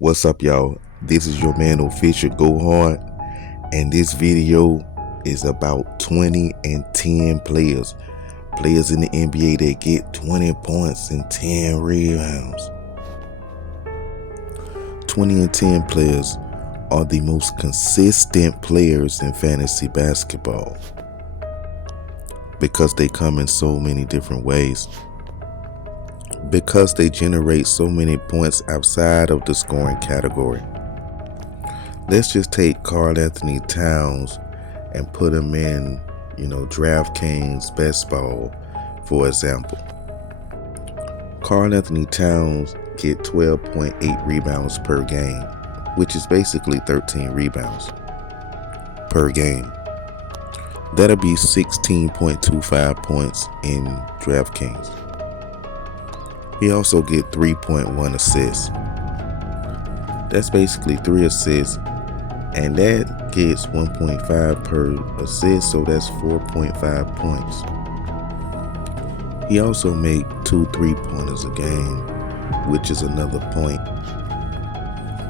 What's up, y'all? This is your man Official Go Hard, and this video is about 20 and 10 players. Players in the NBA that get 20 points and 10 rebounds. 20 and 10 players are the most consistent players in fantasy basketball because they come in so many different ways. Because they generate so many points outside of the scoring category. Let's just take Karl-Anthony Towns and put him in, DraftKings Best Ball, for example. Karl-Anthony Towns get 12.8 rebounds per game, which is basically 13 rebounds per game. That'll be 16.25 points in DraftKings. He also get 3.1 assists. That's basically 3 assists, and that gets 1.5 per assist, so that's 4.5 points. He also make 2 3-pointers a game, which is another point.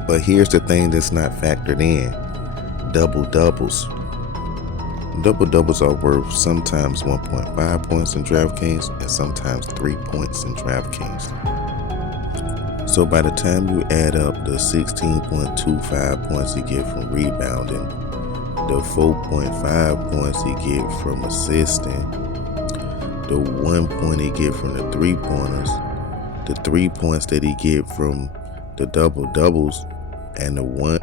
But here's the thing that's not factored in: double-doubles. Double-doubles are worth sometimes 1.5 points in DraftKings and sometimes 3 points in DraftKings. So by the time you add up the 16.25 points you get from rebounding, the 4.5 points you get from assisting, the 1 point he get from the 3-pointers, the 3 points that he get from the double-doubles, and the one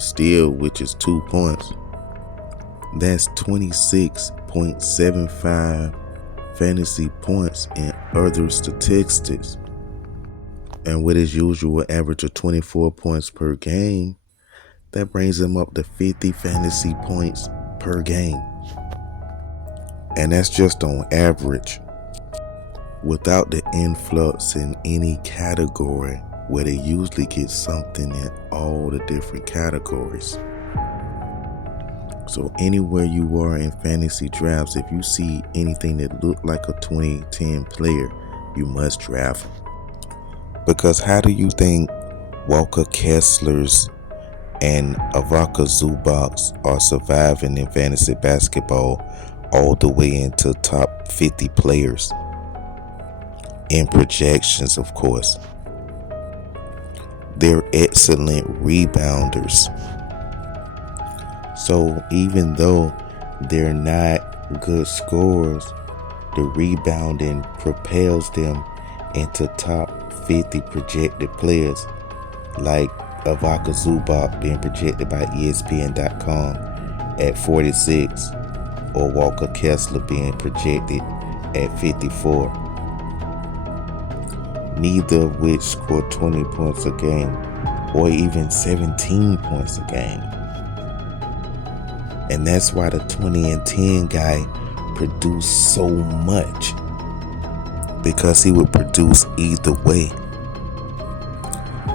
steal, which is 2 points, that's 26.75 fantasy points in other statistics. And with his usual average of 24 points per game, that brings him up to 50 fantasy points per game. And that's just on average, without the influx in any category, where they usually get something in all the different categories. So anywhere you are in fantasy drafts, if you see anything that look like a 2010 player, you must draft him. Because how do you think Walker Kessler's and Ivica Zubac's are surviving in fantasy basketball all the way into top 50 players? In projections, of course. They're excellent rebounders. So even though they're not good scorers, the rebounding propels them into top 50 projected players, like Ivica Zubac being projected by ESPN.com at 46, or Walker Kessler being projected at 54. Neither of which score 20 points a game, or even 17 points a game. And that's why the 20 and 10 guy produced so much, because he would produce either way.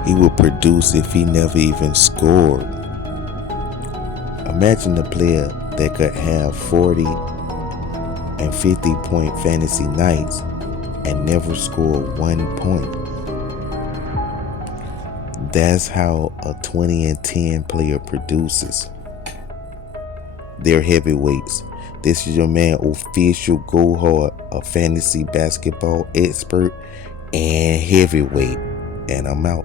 He would produce if he never even scored. Imagine a player that could have 40 and 50 point fantasy nights and never score 1 point. That's how a 20 and 10 player produces. They're heavyweights. This is your man Official Go Hard, a fantasy basketball expert and heavyweight. And I'm out.